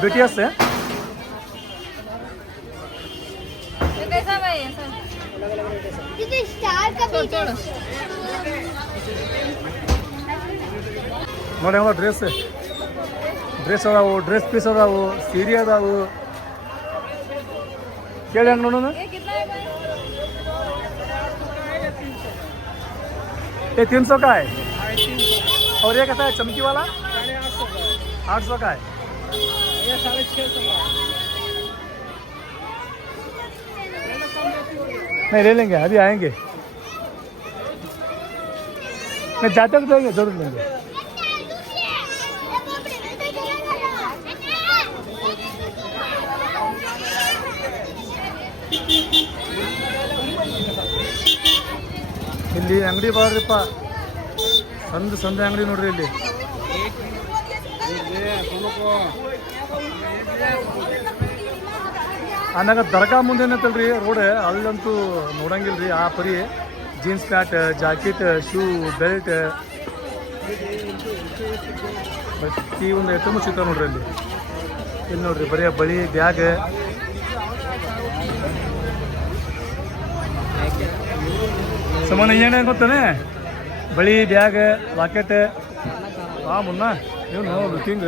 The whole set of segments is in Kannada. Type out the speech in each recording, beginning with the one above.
बी टी एस आहे ये कैसा भाई है सर तिथे स्टार का छोड़ छोड़ ನೋಡಿ ಅವ ಡ್ರೆಸ್ ಡ್ರೆಸ್ ಅದಾವು ಡ್ರೆಸ್ ಪೀಸ್ ಅದಾವು ಸೀರೆ ಅದಾವು ಕೇಳಿ ಹಂಗೆ ನೋಡೋಣ ये कितना है भाई ये तीन सौ का है और ये कैसा है चमकी वाला आठ सौ का है नहीं ले लेंगे अभी आएंगे नहीं जाते तो लेंगे जरूर लेंगे ಇಲ್ಲಿ ಅಂಗಡಿ ಬಾರ್ರಿಪ್ಪ ಸಂದು ಸಂದೆ ಅಂಗಡಿ ನೋಡ್ರಿ ಇಲ್ಲಿ ಆಮ್ಯಾಗ ದರ್ಗಾ ಮುಂದೆ ಏನಂತಲ್ರಿ ರೋಡ್ ಅಲ್ಲಂತೂ ರೀ ಆ ಪರಿ jeans pant jacket shoe belt ಪ್ರತಿ ಒಂದು ಐಟಮು ಸಿಗ್ತಾವೆ ನೋಡ್ರಿ ಅಲ್ಲಿ. ಇಲ್ಲಿ ನೋಡ್ರಿ, ಬರೀ ಬಳಿ, ಬ್ಯಾಗ್. ಸಮಾನ ಏನೇ ಗೊತ್ತಾನೆ? ಬಳಿ, ಬ್ಯಾಗ್ ವಾಕೆಟ್ ಆ, ಮುನ್ನ ಲುಕಿಂಗ್ ಲುಕಿಂಗ್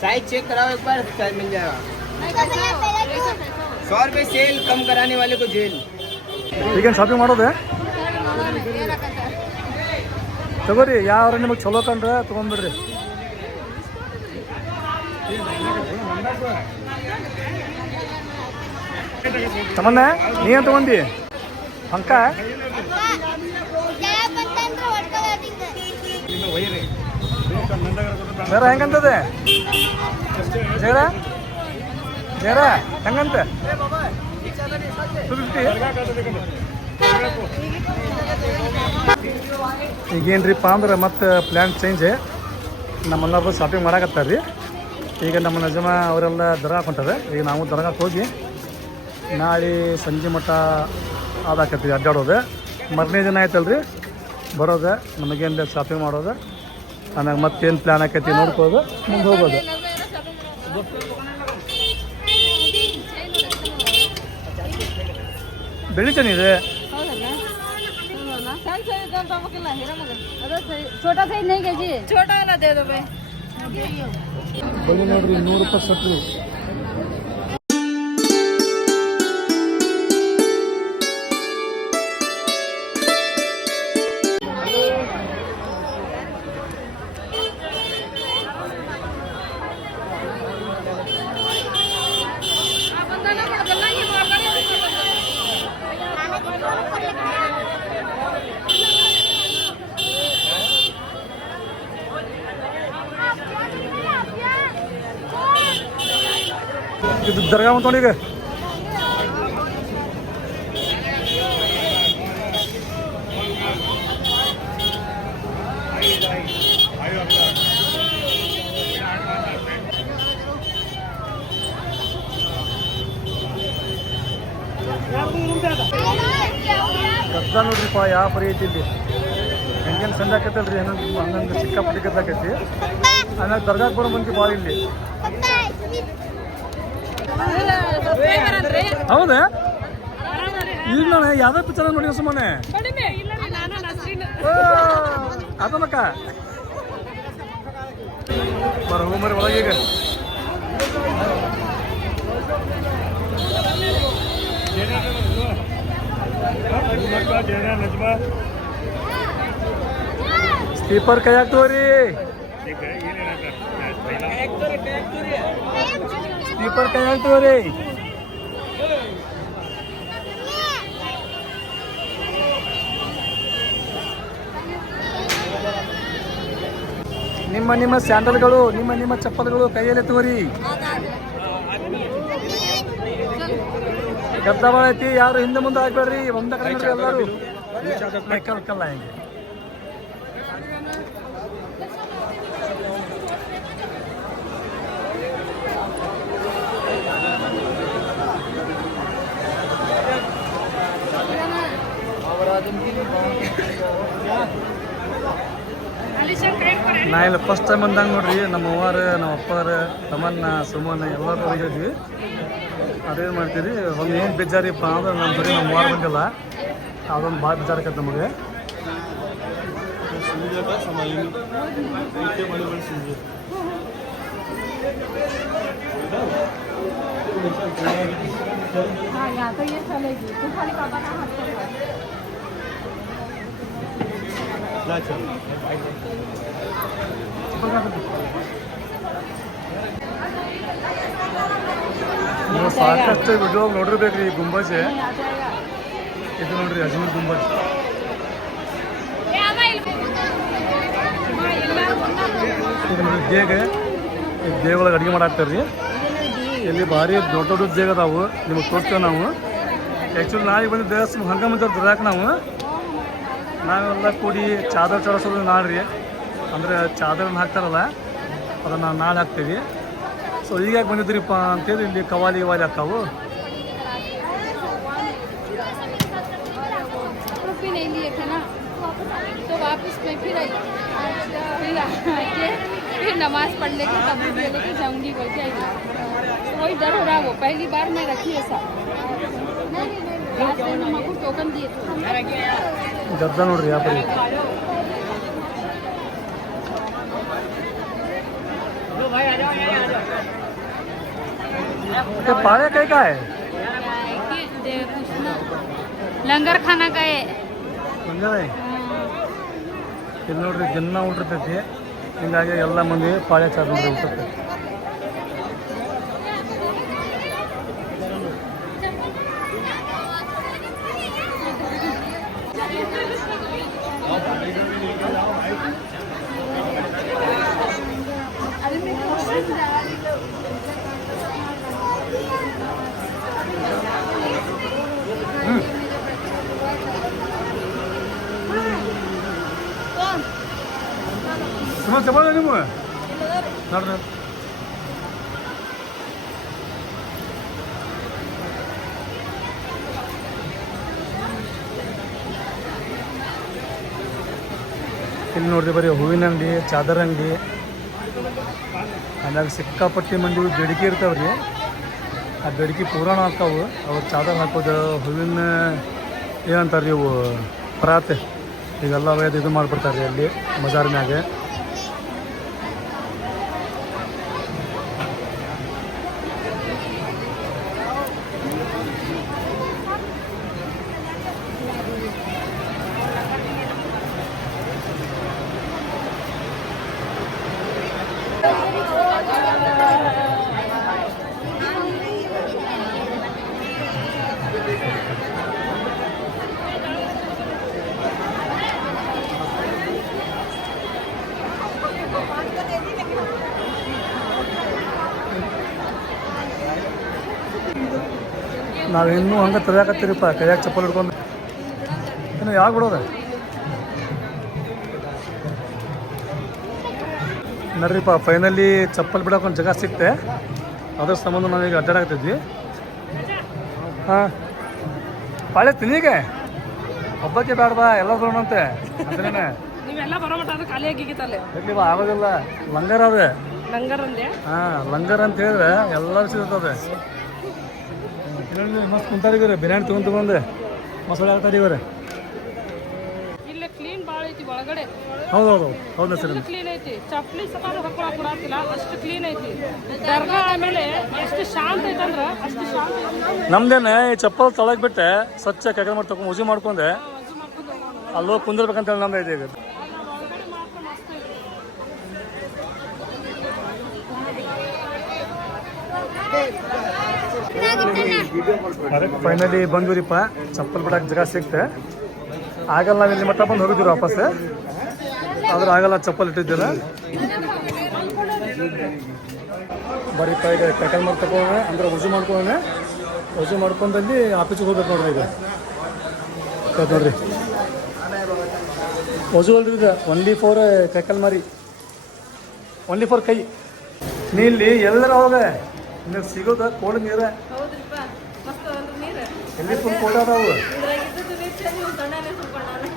साइज चेक कराओ एक बार साइज मिल जाएगा सौ रुपये सेल कम कराने वाले को जेल ಈಗೇನು ಶಾಪಿಂಗ್ ಮಾಡೋದೆ ತಗೋರಿ ಯಾವ್ರ ನಿಮಗೆ ಚಲೋ ಕಂಡ್ರೆ ತೊಗೊಂಡ್ಬಿಡ್ರಿ ತಮ್ಮನ್ನ ನೀ ಏನು ತಗೊಂಡಿ ಪಂಕ ಬೇರೆ ಹೆಂಗಂತದೆ ಜಗಳ ಜಗಳ ಹೆಂಗಂತ? ಈಗೇನ್ರಿಪ್ಪ ಅಂದ್ರೆ ಮತ್ತೆ ಪ್ಲ್ಯಾನ್ ಚೇಂಜ್ ನಮ್ಮೆಲ್ಲರೂ ಶಾಪಿಂಗ್ ಮಾಡಾಕತ್ತಾರ ರೀ ಈಗ ನಮ್ಮ ನಜಮ ಅವರೆಲ್ಲ ದರ ಹೊಂಟಾರೆ ಈಗ ನಾವು ದರ್ಗಾಕ್ಕೆ ಹೋಗಿ ನಾಳೆ ಸಂಜೆ ಮಟ್ಟ ಅದಾಕತ್ತೀವಿ ಅಡ್ಡಾಡೋದು. ಮರನೇ ದಿನ ಆಯ್ತಲ್ರಿ, ಬರೋದು, ನಮಗೇನು ಶಾಪಿಂಗ್ ಮಾಡೋದು. ನನಗೆ ಮತ್ತೇನು ಪ್ಲ್ಯಾನ್ ಆಕೈತಿ ನೋಡ್ಕೋದು ಮುಂದೆ ಹೋಗೋದು. ಬೆಳಿತಾನೆ ಇದೆ ಹೌದಲ್ಲ ಹೌದಲ್ಲ ಸಣ್ಣ ಸೈಜ್ ಇದ್ದಾವೆ ತಗೋಬೇಕಿಲ್ಲ ಹಿರ ಮಗ ಅದ ಸೈಜ್ छोटा साइज नहीं कीजिए छोटा वाला दे दो भाई ಬಳಿ ನೋಡ್ರಿ ನೂರು ರೂಪಾಯಿ ಸಟ್ರು ಇದು ದರ್ಗಾ ಅಂತ ಈಗ ಗದ್ದ ನೋಡ್ರಿಪ್ಪ ಯಾವ ಪರಿ ಐತಿ ಇಲ್ಲಿ ಹೆಂಗೇನು ಸಂಜೆ ಆಕತ್ತಲ್ರಿ ಹನ್ನೊಂದು ಹನ್ನೊಂದು ಸಿಕ್ಕಾಪಟ್ಟಿ ಗದ್ದಾಕೈತಿ ಆಮೇಲೆ ದರ್ಗಾಕ್ಕೆ ಬರೋ ಮಂದಿ ಭಾಳ ಇಲ್ಲಿ ಹೌದಾ? ಈಗ ನಾನು ಯಾವ್ದೇ ಪಿಕ್ಚರ್ ನೋಡಿ ಸುಮ್ಮನೆ? ಅದನಕ್ಕ ಬರ ಹೋಗ್ಬರಿ ಒಳಗೆ ಈಗ. ಸ್ಲೀಪರ್ ಕೈ ಹಾಕ್ತವ್ರಿ ಸ್ಲೀಪರ್ ಕೈ ಹೇಳ್ತೀವ್ರಿ ನಿಮ್ಮ ನಿಮ್ಮ ಸ್ಯಾಂಡಲ್ಗಳು ನಿಮ್ಮ ನಿಮ್ಮ ಚಪ್ಪಲ್ಗಳು ಕೈಯಲ್ಲಿ ತೋರಿ. ಗದ್ದಬಾಳ ಐತಿ ಯಾರು ಹಿಂದೆ ಮುಂದೆ ಆಗ್ಬೇಡ್ರಿ ಒಂದ ಕಡೆ ಎಲ್ಲರೂ. ಕಲ್ ಕಲ್ಲ ಹಿಂಗೆ. ನಾ ಇಲ್ಲಿ ಫಸ್ಟ್ ಟೈಮ್ ಬಂದಂಗೆ ನೋಡ್ರಿ ನಮ್ಮ ಅವ್ವಾರ ನಮ್ಮ ಅಪ್ಪಾರ ತಮ್ಮನ್ನ ಸುಮನ್ ಎಲ್ಲರೂ ಹೋಗಿದ್ವಿ ಅದೇನು ಮಾಡ್ತೀರಿ ಒಂದು ಏನು ಬೇಜಾರಿಪ್ಪ ಅಂದ್ರೆ ನಮ್ಮ ಬರೀ ನಮ್ಮ ಅವ್ವಾರ ಬಂದಿಲ್ಲ ಅದೊಂದು ಭಾಳ ಬೇಜಾರಕತ್ತೆ ನಮಗೆ हाँ यहाँ तो ये चलेगी तू खाली पापा का हाथ पकड़ ನೀವು ಸಾಕಷ್ಟು ವಿಡಿಯೋಗೆ ನೋಡಿರ್ಬೇಕ್ರಿ ಈ ಗುಂಬಜ್. ಇದು ನೋಡ್ರಿ ಅಜ್ಮೀರ್ ಗುಂಬಜ್. ಇದು ನೋಡಿ ದೇಗೆ ದೇವೊಳಗೆ ಅಡುಗೆ ಮಾಡಾಕ್ತಾರ್ರಿ. ಇಲ್ಲಿ ಭಾರಿ ದೊಡ್ಡ ದೊಡ್ಡ ದೇಗ ಅದಾವು. ನಿಮಗೆ ತೋರಿಸ್ತೇವೆ ನಾವು. ಆ್ಯಕ್ಚುಲಿ ನಾಳೆ ಬಂದು ದೇವಸ್ಥಾನ ಹಂಗೆ ಮುಂದೆ ದೊಡ್ಡಕ್ಕೆ ನಾವು. ನಾವೆಲ್ಲ ಕೂಡಿ ಚಾದರ್ ಚಡಿಸೋದು ನಾಡ್ರಿ ಅಂದರೆ ಚಾದರನ್ನ ಹಾಕ್ತಾರಲ್ಲ ಅದನ್ನು ನಾಳೆ ಹಾಕ್ತೀವಿ ಸೊ ಈಗ ಯಾಕೆ ಬಂದಿದ್ರಿಪ್ಪ ಅಂತೇಳಿ ಇಲ್ಲಿ ಕವಾಲಿ ಗಿವಾಲಿ ಹಾಕಾವು प्रूफ भी नहीं लिए थे ना तो वापस मैं फिर आई फिर आके फिर नमाज पढ़ लेके तब भी लेके जाऊंगी बोल के आई तो वही डर हो रहा है वो पहली बार मैं रखी ऐसा लास्ट ಗದ್ದ ನೋಡ್ರಿ ವ್ಯಾಪಾರಿ ते पाया काय काय लंगर खाना का है ಹಂಗದ ಇಲ್ಲಿ ನೋಡ್ರಿ ದಿನ ಉಂಟಿರ್ತೈತಿ ಹಿಂಗಾಗಿ ಎಲ್ಲ ಮಂದಿ ಪಾಳೆ ಚಾರ್ ನೋಡ್ರಿ ಸುಮಾರು ತಗೊಳ್ಳಿ ನೀವು ನೋಡ್ರಿ ಇಲ್ಲಿ ನೋಡ್ರಿ ಬರೀ ಹೂವಿನ ಅಂಗಡಿ ಚಾದರ್ ಅಂಗಡಿ. ಆಮೇಲೆ ಸಿಕ್ಕಾಪಟ್ಟಿ ಮಂದಿ ಬೇಡಿಕೆ ಇರ್ತಾವ್ರಿ. ಆ ಬೇಡಿಕೆ ಪೂರಾಣ ಆಗ್ತಾವು. ಅವ್ರು ಚಾದರ್ ಹಾಕೋದು ಹೂವಿನ ಏನಂತಾರೆ ಇವು ಪ್ರಾತೆ. ಇವೆಲ್ಲ ವೇದ ಇದು ಮಾಡಿಬಿಡ್ತಾರೆ ಅಲ್ಲಿ ಬಜಾರ್ನ್ಯಾಗ ನಾವು ಇನ್ನೂ ಹಂಗೆ ತಿರ್ಯಾಕತ್ತೀರಿಪ್ಪ. ಕೈಯಾಗ ಚಪ್ಪಲ್ ಹಿಡ್ಕೊಂಡು. ಇನ್ನು ಯಾವಾಗ ಬಿಡೋದ? ನಡ್ರಿಪ್ಪ ಫೈನಲಿ ಚಪ್ಪಲ್ ಬಿಡೋಕ್ಕೊಂದು ಜಾಗ ಸಿಕ್ತೆ. ಅದ್ರ ಸಂಬಂಧ ನಾವೀಗ ಅಡ್ಡಾಡಾಕತ್ತಿದ್ವಿ. ಹಾಂ. ಪಾಳೆ ತಿನ್ನೀಗೆ ಹಬ್ಬಕ್ಕೆ ಬೇಡವಾ ಎಲ್ಲ ಬರೋಣಂತೆ. ಅಂದ್ರೇನೆ. ನೀವೆಲ್ಲ ಬರೋ ಮಟ್ಟ ಅದು ಖಾಲಿ ಆಗಿಗಿತ್ತಲ್ಲೇ ಇರ್ಲಿ ಬಾ ಆಗೋದಿಲ್ಲ. ಲಂಗರ್ ಅದೇ ಲಂಗರ್ ಅಂದೆ ಹಾಂ ಲಂಗರ್ ಅಂತ ಹೇಳಿದ್ರೆ ಎಲ್ಲರೂ ಸಿಗುತ್ತದೆ ಮಸ್ತ್ ಕುಂತಾರಿವ್ರಿ ಬಿರಿಯಾನಿ ತೊಗೊಂಡು ತೊಗೊಂಡು ಮಸಾಲೆ ಹಾಕ್ತಾರೆ ಇವ್ರೆ ಇಲ್ಲ ಕ್ಲೀನ್ ಭಾಳ ಐತಿ ಒಳಗಡೆ. ಹೌದು ಹೌದು ಹೌದು. ಸರ್ ಕ್ಲೀನ್ ಐತಿ? ಚಪ್ಪಲಿ ಸಮಾನ ಹಾಕೊಳಕ್ ಕೊಡತ್ತಿಲ್ಲ ಅಷ್ಟು ಕ್ಲೀನ್ ಐತಿ. ದರ್ಗಾ ಆಮೇಲೆ ಎಷ್ಟು ಶಾಂತ ಐತಂದ್ರ ಅಷ್ಟು ಶಾಂತ ಐತಿ. ನಮ್ದೇನೆ ಈ ಚಪ್ಪಲ್ ತೊಳಗ್ ಬಿಟ್ಟೆ ಸ್ವಚ್ಛ ಕೈಗಳು ಮಾಡಿ ತಗೊಂಡು ಉಜಿ ಮಾಡ್ಕೊಂಡೆ. ಅಲ್ಲೋಗಿ ಕುಂದಿರ್ಬೇಕಂತ ಹೇಳಿ ನಮ್ದು ಐತೆ ಈಗ. ಐತಿ ಫೈನಲಿ ಬಂದ್ವಿರಿಪ್ಪ. ಚಪ್ಪಲ್ ಬಿಡಕ್ಕೆ ಜಾಗ ಸಿಕ್ತೆ. ಆಗಲ್ಲ ನಾವು ಇಲ್ಲಿ ಮಟ್ಟ ಬಂದು ಹೋಗಿದ್ವಿ ವಾಪಸ್ ಆದ್ರೆ ಆಗಲ್ಲ, ಚಪ್ಪಲ್ ಇಟ್ಟಿದ್ದಿಲ್ಲ ಬರೀಪ್ಪ, ಈಗ ಕಟಲ್ ಮಾಡಿ ಅಂದ್ರೆ ವಜು ಮಾಡ್ಕೊಂಡೆ ವಜು ಮಾಡ್ಕೊಂಡಲ್ಲಿ ಆಫೀಸಿಗೆ ಹೋಗ್ಬೇಕು ನೋಡ್ರಿ ಈಗ. ನೋಡ್ರಿ. ವಜು ಅಲ್ರಿ ಈಗ. ಒನ್ಲಿ ಫೋರ್ ಕೈಕಲ್ ಮಾರಿ. ಒನ್ಲಿ ಫೋರ್ ಕೈ. ನೀ ಇಲ್ಲಿ ಎಲ್ಲರ ಹೋಗ. ನಿನಗೆ ಸಿಗೋದ? ಕೋಳಿ ನೀರ? ಹೌದ್ರಿಪ್ಪ. ಮಸ್ತ್ ಅಂದ್ರೆ ನೀರು. ಎಲ್ಲಿ ಫುಲ್ ಕೋಟ ಅದಾವು ಇದ್ರಾಗ ಇದ್ದದ್ದು ನೀರು ಚೆಲ್ಲಿ ಒಂದು ಸಣ್ಣನೇ ಸುಟ್ಕೊಂಡಾನೆ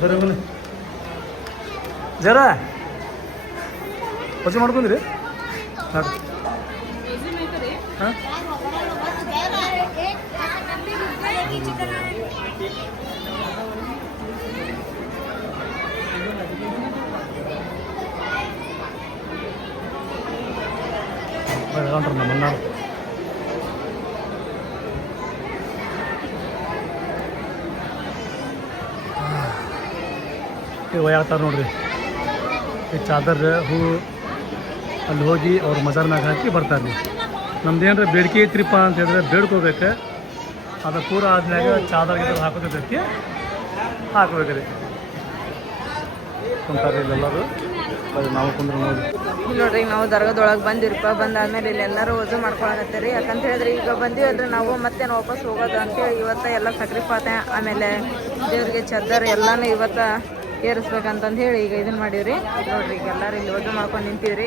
ಬರ್ರಿ ಬನ್ನಿ. ಜರ? ಮಾಡ್ಕೊಂಡ್ರಿ? ನೋಡ್ರಿ ಹಾಂ? ಅಣ್ಣ ಈಗ ಒಯ್ಯಾತಾರ ನೋಡ್ರಿ. ಈ ಚಾದರ್ ಹೂ ಅಲ್ಲಿ ಹೋಗಿ ಅವ್ರ ಮಜಾರ್ನಾಗ ಹಾಕಿ ಬರ್ತಾರೆ ರೀ. ನಮ್ದು ಏನಾರ ಬೇಡಿಕೆ ಐತ್ರಿಪ್ಪ ಅಂತ ಹೇಳಿದ್ರೆ ಬೇಡ್ಕೋಬೇಕು. ಅದು ಪೂರ ಆದ್ಮ್ಯಾಗ ಚಾದರ್ ಗಿದರ್ ಹಾಕೋದಕ್ಕೆ ಹಾಕ್ಬೇಕು ರೀ. ಕುಂತಾರೆ ಇಲ್ಲೆಲ್ಲರೂ. ಅದು ನಾವು ಕುಂದ್ರೆ ನೋಡಿ. ನೋಡ್ರಿ, ನಾವು ದರ್ಗಾದೊಳಗೆ ಬಂದಿರಪ್ಪ ಬಂದಾದ್ಮೇಲೆ ಇಲ್ಲಿ ಎಲ್ಲರೂ ವಜು ಮಾಡ್ಕೊಳಕತ್ತೀರಿ. ಯಾಕಂತ ಹೇಳಿದ್ರೆ, ಈಗ ಬಂದಿವಲ್ರಿ ನಾವು ಮತ್ತೆ ವಾಪಸ್ ಹೋಗೋದು ಅಂತೇಳಿ ಇವತ್ತ ಎಲ್ಲ ಸಕ್ರಿಪಾತೆ ಆಮೇಲೆ ದೇವ್ರಿಗೆ ಚದ್ದರ್ ಎಲ್ಲಾನು ಇವತ್ತ ಏರಿಸ್ಬೇಕಂತಂದು ಹೇಳಿ ಈಗ ಇದನ್ನ ಮಾಡೀವ್ರಿ. ನೋಡ್ರಿ, ಈಗ ಎಲ್ಲರೂ ಇಲ್ಲಿ ವಜು ಮಾಡ್ಕೊಂಡು ನಿಂತೀವ್ರಿ.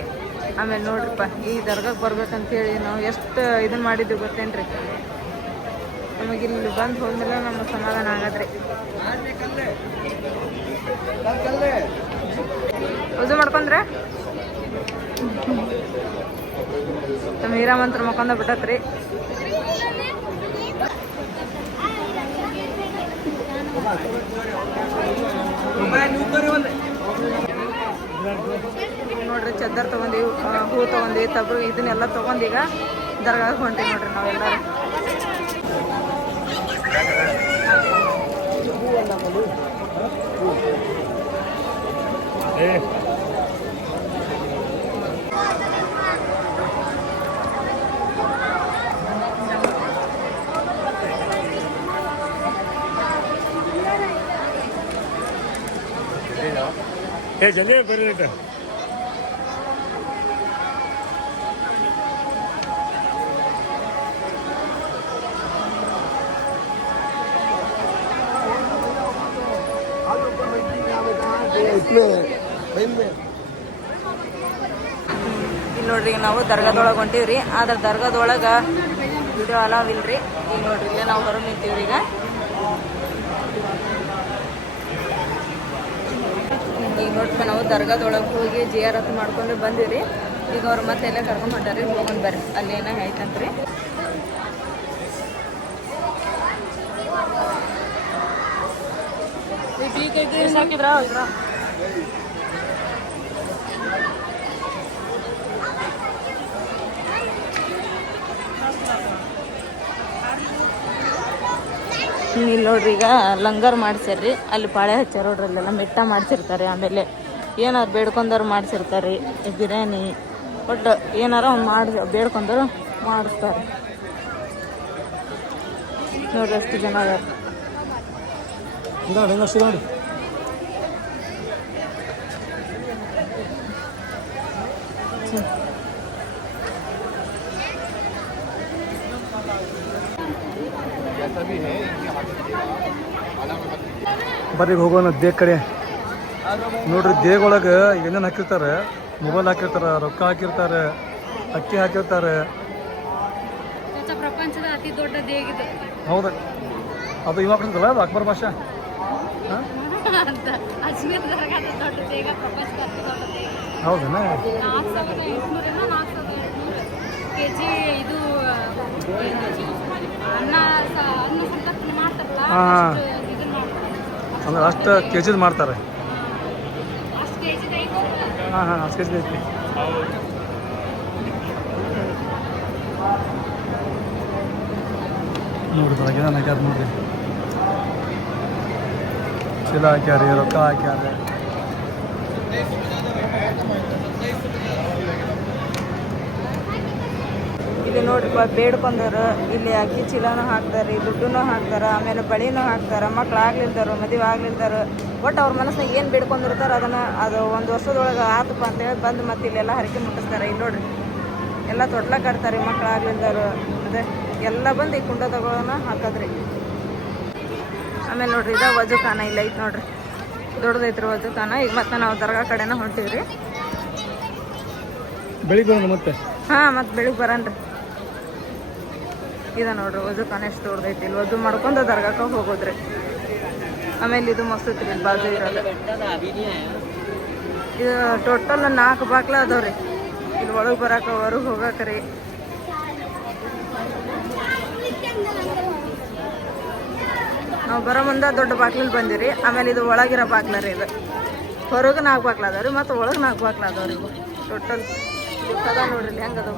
ಆಮೇಲೆ ನೋಡ್ರಿಪ್ಪ, ಈ ದರ್ಗಾಕ್ಕೆ ಬರ್ಬೇಕಂತ ಹೇಳಿ ನಾವು ಎಷ್ಟು ಇದನ್ನ ಮಾಡಿದ್ವಿ ಗೊತ್ತೇನ್ರಿ? ನಮಗೆ ಇಲ್ಲಿ ಬಂದು ಹೋದ್ಮೇಲೆ ನಮ್ಗೆ ಸಮಾಧಾನ ಆಗದ್ರಿ. ವಜು ಮಾಡ್ಕೊಂಡ್ರೆ? ನಮ್ಮ ಹೀರಾಮಂತ್ರ ಮುಖಂದ ಬಿಟ್ಟತ್ರಿ. ನೋಡ್ರಿ ಚದ್ದರ್ ತಗೊಂಡಿವಿ ಹೂ ತಗೊಂಡಿವಿ ತಬ್ರು ಇದನ್ನೆಲ್ಲ ತಗೊಂಡೀಗ ದರ್ಗಾಗ ಹೊಂಟಿವಿ ನೋಡ್ರಿ ನಾವೆಲ್ಲರೂ ಏ ಏ ಜಲ್ದಿ ಬರ್ರಿ ಆಯ್ತಾ ಇಲ್ಲಿ ನೋಡ್ರಿ ಈಗ ನಾವು ದರ್ಗಾದೊಳಗೆ ಹೊಂಟೀವ್ರಿ. ಆದ್ರೆ ದರ್ಗಾದೊಳಗೆ ವಿಡಿಯೋ ಅಲಾವ್ ಇಲ್ರಿ ಈಗ ನೋಡ್ರಿ ಇಲ್ಲೇ ನಾವು ಹೊರಗೆ ನಿಂತೀವ್ರಿ ಈಗ ನೋಡ್ರಿ ನಾವು ದರ್ಗಾದೊಳಗೆ ಹೋಗಿ ಜಿ ಆರ್ ಎತ್ ಮಾಡ್ಕೊಂಡು ಬಂದಿರಿ. ಈಗ ಅವ್ರು ಮತ್ತೆ ಎಲ್ಲ ಕರ್ಕೊಂಡು ಹೊಂಟಾರಿ ಹೋಗೊಂಡ್ ಬರ್ರಿ. ಅಲ್ಲಿ ಏನೋ ಐತಂತ್ರಿ. ಹಾಕಿದ್ರ? ಇಲ್ಲಿ ನೋಡ್ರಿ ಈಗ ಲಂಗರ್ ಮಾಡ್ಸ್ಯಾರ್ರಿ. ಅಲ್ಲಿ ಪಾಳೆ ಹಚ್ಚಾರ ನೋಡ್ರಿ ಅಲ್ಲೆಲ್ಲ ಮೆಟ್ಟ ಮಾಡ್ಸಿರ್ತಾರೆ ಆಮೇಲೆ ಏನಾರು ಬೇಡ್ಕೊಂಡವ್ರು ಮಾಡ್ಸಿರ್ತಾರೆ ಬಿರಿಯಾನಿ. ಒಟ್ಟು ಏನಾರ ಮಾಡಿ ಬೇಡ್ಕೊಂಡವ್ರು ಮಾಡಿಸ್ತಾರೆ. ನೋಡ್ರಿ ಅಷ್ಟು ಜನ ನೋಡಿ ಹೆಂಗಷ್ಟು ಬರ್ರಿ ಹೋಗೋಣ ದೇಗ್ ಕಡೆ. ನೋಡ್ರಿ ದೇಗೊಳಗೆ ಏನೇನು ಹಾಕಿರ್ತಾರೆ ಮೊಬೈಲ್ ಹಾಕಿರ್ತಾರೆ ರೊಕ್ಕ ಹಾಕಿರ್ತಾರೆ ಅಕ್ಕಿ ಹಾಕಿರ್ತಾರೆ. ಹೌದ. ಅದು ಇವಾಗ ಅದು ಅಕ್ಬರ್ ಭಾಷಾ? ಹೌದಾ ಕೆಜಿ ಅಂದ್ರೆ ಅಷ್ಟು ಕೆ ಜಿದು ಮಾಡ್ತಾರೆ. ಅಷ್ಟು ಕೆ ಜಿದ ಐತೆ ಹಾಂ ಹಾಂ ಅಷ್ಟು ಕೆ ಜಿ ಐತಿ ನೋಡ್ರಿ ಏನೇನು ಹಾಕ್ಯಾರ ನೋಡ್ರಿ. ಚೀಲ ಹಾಕ್ಯಾರಿ ರೊಕ್ಕ ಹಾಕ್ಯಾರ. ಇಲ್ಲಿ ನೋಡ್ರಿಪ್ಪ ಬೇಡ್ಕೊಂಡವ್ರು ಇಲ್ಲಿ ಅಕ್ಕಿ ಚೀಲನೂ ಹಾಕ್ತಾರೆ ದುಡ್ಡುನೂ ಹಾಕ್ತಾರೆ ಆಮೇಲೆ ಬಳಿನೂ ಹಾಕ್ತಾರೆ ಮಕ್ಳು ಆಗ್ಲಿಲ್ದಾರು ಮದುವೆ ಆಗ್ಲಿಲ್ದಾರು ಒಟ್ಟು ಅವ್ರ ಮನಸ್ಸಿನಾಗ ಏನು ಬೇಡ್ಕೊಂಡಿರ್ತಾರೆ ಅದನ್ನು ಅದು ಒಂದು ವರ್ಷದೊಳಗೆ ಆತಪ್ಪ ಅಂತೇಳಿ ಬಂದು ಮತ್ತೆ ಇಲ್ಲೆಲ್ಲ ಹರಕೆ ಮುಟ್ಟಿಸ್ತಾರೆ. ಇಲ್ಲಿ ನೋಡ್ರಿ ಎಲ್ಲ ತೊಟ್ಲ ಕಟ್ತಾರೆ ಮಕ್ಳು ಆಗ್ಲಿಲ್ದಾರು ಅದೇ ಎಲ್ಲ ಬಂದು ಈ ಕುಂಡ ತಗೊಳ್ಳೋಣ ಹಾಕದ್ರಿ. ಆಮೇಲೆ ನೋಡ್ರಿ ಇದ ವಜು ಖಾನ ಇಲ್ಲ ಐತೆ ನೋಡ್ರಿ. ದೊಡ್ಡದೈತ್ರಿ ವಜು ಖಾನ. ಈಗ ಮತ್ತೆ ನಾವು ದರ್ಗಾ ಕಡೆನ ಹೊಂಟಿವ್ರಿ. ಬೆಳಿಗ್ಗೆ ಮತ್ತೆ? ಹಾಂ ಮತ್ತೆ ಬೆಳಿಗ್ಗೆ ಬರನ್ರಿ ಇದ ನೋಡ್ರಿ ಖಾನ ಎಷ್ಟು ದೊಡ್ಡದೈತಿ ಇಲ್ಲಿ ವಧು ಮಾಡ್ಕೊಂಡು ದರ್ಗಾಕ ಹೋಗೋದ್ರಿ. ಆಮೇಲೆ ಇದು ಮಸ್ತ್ ಇಲ್ಲಿ ಬಾಜು ಇರೋದು. ಇದು ಟೋಟಲ್ ನಾಲ್ಕು ಬಾಕ್ಲ ಅದಾವ್ರಿ. ಇಲ್ಲಿ ಒಳಗೆ ಬರಾಕ ಹೊರಗೆ ಹೋಗಾಕ್ರಿ. ನಾವು ಬರೋ ಮುಂದೆ ದೊಡ್ಡ ಬಾಕ್ಲಲ್ಲಿ ಬಂದಿರಿ. ಆಮೇಲೆ ಇದು ಒಳಗಿರೋ ಬಾಕ್ಲ ರೀ ಇದು. ಹೊರಗೆ ನಾಲ್ಕು ಬಾಕ್ಲ ಅದಾವ ರೀ ಮತ್ತು ಒಳಗೆ ನಾಲ್ಕು ಬಾಕ್ಲ ಅದಾವ ರೀ ಇವು ಟೋಟಲ್ ಅದ ನೋಡ್ರಿ ಹೆಂಗೆ ಅದಾವ?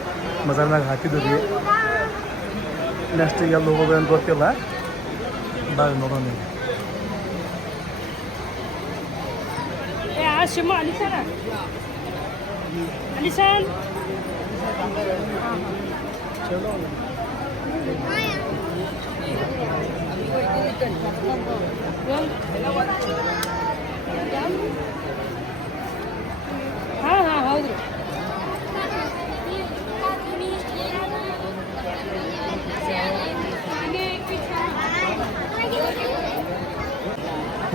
ಮಜಾರ್ನಾಗ ಹಾಕಿದ್ವಿ ರೀ ನೆಕ್ಸ್ಟ್ ಎಲ್ಲಿ ಹೋಗೋದು ಅಂತ ಗೊತ್ತಿಲ್ಲ ಬಾ ನೋಡೋಣ ಈಗ. ಏ ಆ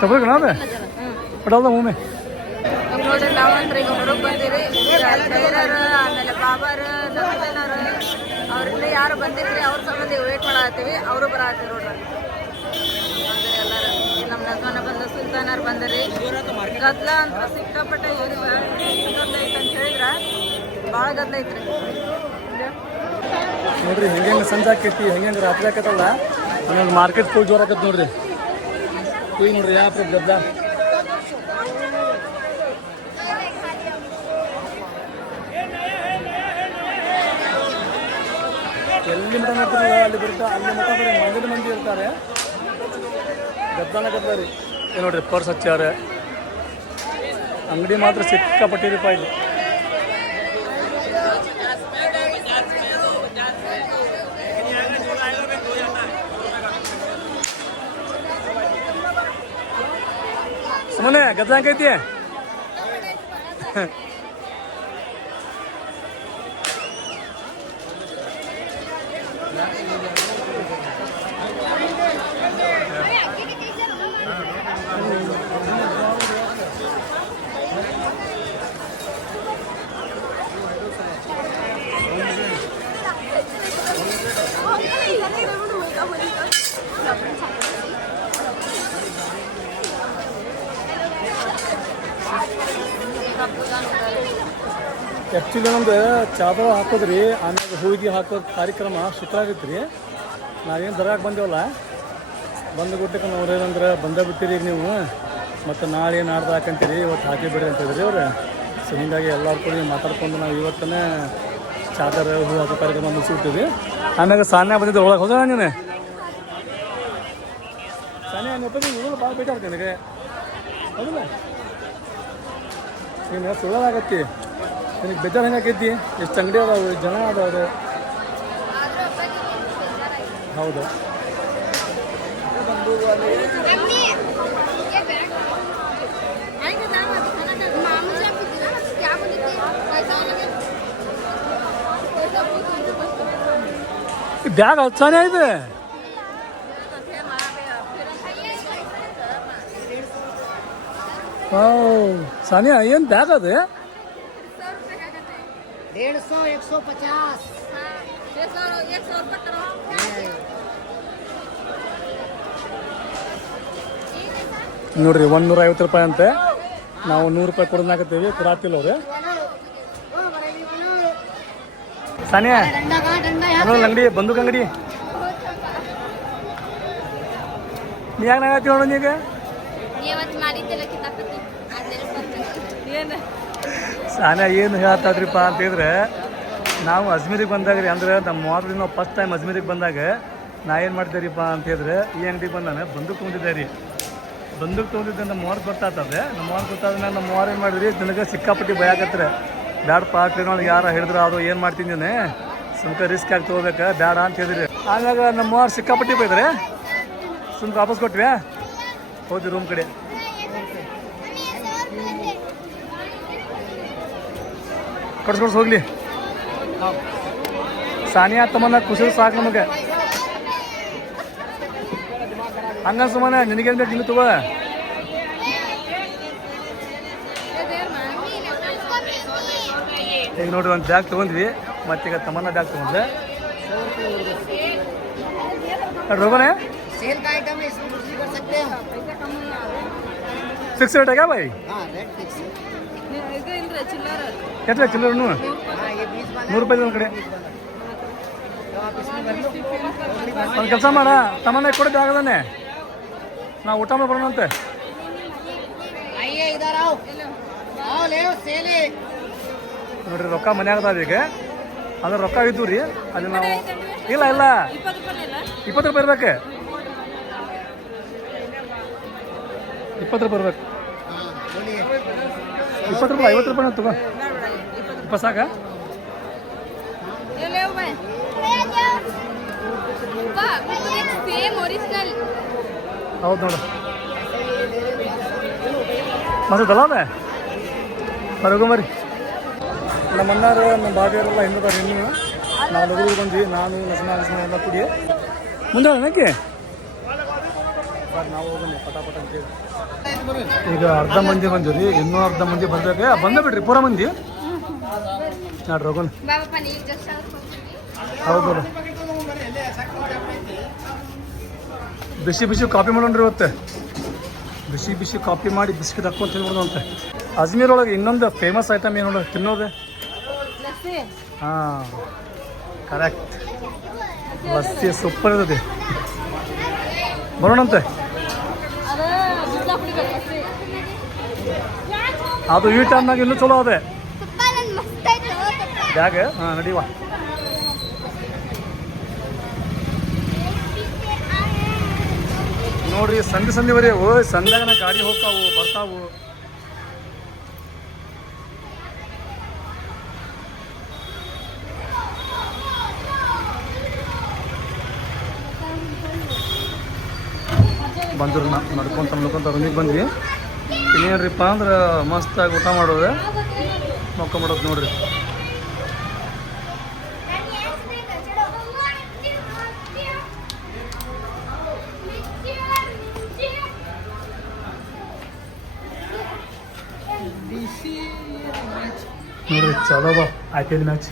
ತಗೊಳ್ಳಿ ನಾವೇ ಪಡಲ್ದ ಒಮ್ಮೆ. ನೋಡ್ರಿ ಹೆಂಗ್ ಈಗ ಹೊರಗೆ ಬಂದಿರಿ. ಬೇರೆಯವ್ರು ಆಮೇಲೆ ಬಾಬಾರು ದೊಡ್ಡನವ್ರು ಅವ್ರಿಂದ ಯಾರು ಬಂದಿದ್ರಿ ಅವ್ರ ಸಂಬಂಧ ವೇಟ್ ಮಾಡತ್ತೀವಿ. ಅವರು ಬರತ್ತೀವಿ ನೋಡ್ರಿ ಬಂದ್ರಿ ಎಲ್ಲಾರು ನಮ್ಮ ಬಂದ ಸುಲ್ತಾನರು ಬಂದರಿ. ಗದ್ಲ ಅಂತ ಸಿಕ್ಕಾಪಟ್ಟೆ ಏನು ಗದ್ಲ ಐತೆ ಅಂತ ಹೇಳಿದ್ರ ಭಾಳ ಗದ್ಲ ಐತ್ರಿ. ನೋಡ್ರಿ ಹೆಂಗೆ ಹೆಂಗೆ ಸಂಜೆ ಆಕೈತಿ ಹೆಂಗೆ ಹೆಂಗೆ ರಾತ್ರಿ ಆಕತ್ತಲ್ಲ ಆಮೇಲೆ ಮಾರ್ಕೆಟ್ ಫುಲ್ ಜೋರ್ ಆಕೈತಿ ನೋಡ್ರಿ. ಈಗ ನೋಡ್ರಿ, ಯಾವ ಗದ್ದ? ಎಲ್ಲಿ ಮಠ ನೋಡ್ತೀರಿ ಅಲ್ಲಿ ಬರ್ತಾ ಅಲ್ಲಿ ಮಠ ಬರೀ ಮಂದಿರ ಮಂದಿ ಇರ್ತಾರೆ. ಗದ್ದಾನ ಗದ್ದ ರೀ. ನೋಡ್ರಿ ಪರ್ಸ್ ಹಚ್ಚಾರೆ ಅಂಗಡಿ ಮಾತ್ರ ಸಿಕ್ಕಾಪಟ್ಟಿರಿಪ್ಪ ಇಲ್ಲಿ ಸುಮ್ಮನೆ ಗದ್ದ ಹೆಂಗೈತಿ ಆ್ಯಕ್ಚುಲಿ ನಮ್ದು ಚಾದರ ಹಾಕೋದ್ರಿ ಆಮೇಲೆ ಹೋಗಿ ಹಾಕೋ ಕಾರ್ಯಕ್ರಮ ಶುಕ್ರಾಗಿತ್ತು ರೀ ನಾವೇನು ದರಾಗ ಬಂದೇವಲ್ಲ? ಬಂದು ಗುಟ್ಟಕ್ಕೆ ನಾವು ಏನಂದ್ರೆ ಬಂದೇ ಬಿಟ್ಟಿರಿ ಈಗ ನೀವು. ಮತ್ತು ನಾಳೆ ನಾಡ್ದು ಹಾಕಂತೀರಿ, ಇವತ್ತು ಹಾಕಿ ಬಿಡಿ ಅಂತ ಹೇಳಿದ್ರಿ ಅವ್ರು. ಸೊ ಹೀಗಾಗಿ ಎಲ್ಲರ ಕೂಡ ಮಾತಾಡ್ಕೊಂಡು ನಾವು ಇವತ್ತನೇ ಚಾದರ ಹೂ ಹಾಕೋ ಕಾರ್ಯಕ್ರಮ ಮುಗಿಸ್ಬಿಟ್ಟಿವಿ ಆಮೇಲೆ ಸಾನ್ಯ ಬಂದಿದ್ದು ಒಳಗೆ ಹೋದ ನೀನು? ಸಾನ್ಯ ಹುಡುಗ ಭಾಳ ಬೇಕಾಗ್ತದೆ ನನಗೆ. ಹೌದಲ್ಲ? ನೀನು ಸುಳ್ಳಾಗತ್ತಿ ನಿನಗೆ ಬೇಜಾರು ಹೆಂಗಾಕೈತಿ ಎಷ್ಟು ಅಂಗಡಿ ಅದಾವೆ ಜನ ಅದಾವೆ ಹೌದು? ಬ್ಯಾಗ್ ಹಚ್ಚಾನೇ ಇದೆ ಸಾನಿಯಾ, ಏನು ಬ್ಯಾಗ್ ಅದು? डेढ़ सौ एक सौ पचास ನೋಡ್ರಿ ಒಂದೂರ ಐವತ್ತು ರೂಪಾಯಿ ಅಂತೆ ನಾವು ನೂರು ರೂಪಾಯಿ ಕೊಡೋದಾಕತ್ತೀವಿ ಕೊಡಾತಿಲ್ಲ ಅವ್ರೆ ಸಾನಿಯಾ डंडा कहाँ डंडा यहाँ ಅನ್ನೋಲ್ಲ ಅಂಗಡಿ ಬಂದೂಕ್ ಅಂಗಡಿ ನೀ ಯಾಕೆ ನಾಗತ್ತಿ ನೋಡು ನೀಗ ये वक्त मारी तेल की ताकत आज तेरे ಏನು ಸಾನಿಯಾ, ಏನು ಹೇಳ್ತಾದ್ರಿಪ್ಪ ಅಂತಿದ್ರೆ, ನಾವು ಅಜ್ಮೀರಿಗೆ ಬಂದಾಗ ರೀ ಅಂದ್ರೆ ನಮ್ಮ ಮಾತ್ರ ನಾವು ಫಸ್ಟ್ ಟೈಮ್ ಅಜ್ಮೀರಿಗೆ ಬಂದಾಗ, ನಾ ಏನು ಮಾಡ್ತೀರಿಪ್ಪ ಅಂತ ಹೇಳಿದ್ರೆ ಈ ಅಂಗಡಿಗೆ ಬಂದಾನೆ ಬಂದೂಕ್ ತೊಗೊಂಡಿದ್ದೆ ರೀ. ಬಂದೂಕ್ ತೊಗೊಂಡಿದ್ದೆ ನಮ್ಮ ಮಾರ್ಕ್ ಗೊತ್ತಾಗ್ತದೆ ನಮ್ಮ ಮೂವತ್ತು ಗೊತ್ತಾದ್ರೆ ನಮ್ಮ ಮಾರ್ ಏನು ಮಾಡಿದ್ರಿ, ನನಗೆ ಸಿಕ್ಕಾಪಟ್ಟಿ ಭಯ ಆಗತ್ತೆ ಬ್ಯಾಡ ಪಾರ್ಟಿನೊಳಗೆ ಯಾರು ಹಿಡಿದ್ರೆ ಅದು ಏನು ಮಾಡ್ತೀನಿ ನಾನು. ಸುಮ್ಕ ರಿಸ್ಕ್ ಆಗಿ ತೊಗೋಬೇಕು ಬೇಡ ಅಂತ ಹೇಳಿದ್ರಿ. ಆಮ್ಯಾಗ ನಮ್ಮ ಮಾರ್ ಸಿಕ್ಕಾಪಟ್ಟಿ ಬೈದ್ರೆ. ಸುಮ್ಕೆ ವಾಪಸ್ ಕೊಟ್ವಿ. ಹೋದ್ವಿ ರೂಮ್ ಕಡೆ. ಕಡ್ಸ್ಕೊಡ್ಸ್ ಹೋಗ್ಲಿ. ಸಾನಿಯಾ ತಮ್ಮನ್ನ ಖುಷಿ ಸಾಕು ನಮಗೆ. ಹಂಗ ಸುಮ್ಮನೆ ನಿನಗೇನು ಬೇಕು ನಿನ್ನ ತಗೋ. ಈಗ ನೋಡ್ರಿ, ಒಂದು ಬ್ಯಾಗ್ ತೊಗೊಂಡ್ವಿ. ಮತ್ತೀಗ ತಮ್ಮನ್ನ ಬ್ಯಾಗ್ ತೊಗೊಂಡ್ರೆ ರೋಗನೆ ಸಿಕ್ಸ್ ರೇಟ್ ಆಗ್ಯಾವ ಬಾಯ್ ಎತ್ತ ಚಿಲ್ಲರ್ ನೂರು ರೂಪಾಯಿ. ಒಂದು ಕಡೆ. ಒಂದು ಕೆಲಸ ಮಾಡ ತಮ್ಮನೆ ಕೊಡೋದು ಆಗದಾನೆ ನಾವು ಊಟ ಮಾಡಿ ನೋಡ್ರಿ ರೊಕ್ಕ ಮನೆ ಆಗದ ಈಗ. ಅದ್ರ ರೊಕ್ಕ ಇದ್ದು ರೀ. ಅದು ನಾವು ಇಲ್ಲ ಇಲ್ಲ. ಇಪ್ಪತ್ತು ರೂಪಾಯಿ ಇರ್ಬೇಕು. ಇಪ್ಪತ್ತು ರೂಪಾಯಿ ಇರ್ಬೇಕು. ಇಪ್ಪತ್ತು ರೂಪಾಯಿ ಐವತ್ತು ರೂಪಾಯಿ ತಗೋ. ಇಪ್ಪ ಸಾಕ? ಹೌದು ನೋಡು. ಮಸದಲ್ಲ ಮರಗುಮರಿ ನಮ್ಮ ಅಣ್ಣಾರು ನಮ್ಮ ಬಾವಿಯವರೆಲ್ಲ ಹಿಂದದ ಹೆಣ್ಣು. ನಾನು ಹುಡುಗರು ಬಂದ್ವಿ ನಾನು ಲಕ್ಷ್ಮಣ ಲಕ್ಷ್ಮಣ ಎಲ್ಲ ಕುಡಿಯ ಮುಂದೆ ನನಗೆ ನಾವು ಹೋಗೋಣ ಪಟಾಪಟ ಅಂತೇಳಿ ಈಗ ಅರ್ಧ ಮಂದಿ ಬಂದಿರಿ ಇನ್ನೂ ಅರ್ಧ ಮಂದಿ ಬರ್ಬೇಕು. ಬಂದ ಬಿಡ್ರಿ ಪೂರ ಮಂದಿ. ನೋಡ್ರಿ ಹೌದು ಬಿಸಿ ಬಿಸಿ ಕಾಪಿ ಮಾಡೋಣ್ರಿ ಇವತ್ತೆ. ಬಿಸಿ ಬಿಸಿ ಕಾಪಿ ಮಾಡಿ ಬಿಸ್ಕಿಟ್ ಹಾಕೊಂಡು ತಿನ್ಬೋದು ಅಂತ. ಅಜ್ಮೀರ್ ಒಳಗೆ ಇನ್ನೊಂದು ಫೇಮಸ್ ಐಟಮ್ ಏನು ನೋಡೋದು ತಿನ್ನೋದು? ಹಾಂ ಕರೆಕ್ಟ್ ಲಸ್ಸಿ ಸೂಪರ್ ಇರ್ತದೆ ಬರೋಣಂತೆ. ಅದು ಈ ಟೈಮ್ನಾಗ ಇನ್ನೂ ಚಲೋ ಅದೇ ಬ್ಯಾಗ್? ಹಾಂ ನಡೀವ ನೋಡ್ರಿ ಸಂಧಿ ಸಂಧಿವರೆ ಓ ಸಂಧ್ಯಾಗನ ಗಾಡಿ ಹೋಗ್ತಾವು ಬರ್ತಾವು. ಬಂದ್ರು ನಡ್ಕೊಂತ ನಡ್ಕೊಂತ ಅದನ್ನಿಗೆ ಬಂದ್ವಿ. ಇನ್ನೇನ್ರಿಪ್ಪ ಅಂದ್ರೆ ಮಸ್ತಾಗಿ ಊಟ ಮಾಡೋದು. ಮಾಡೋದ್ ನೋಡ್ರಿ. ನೋಡ್ರಿ ಚಲೋ ಬಾ ಐ ಪಿ ಎಲ್ ಮ್ಯಾಚ್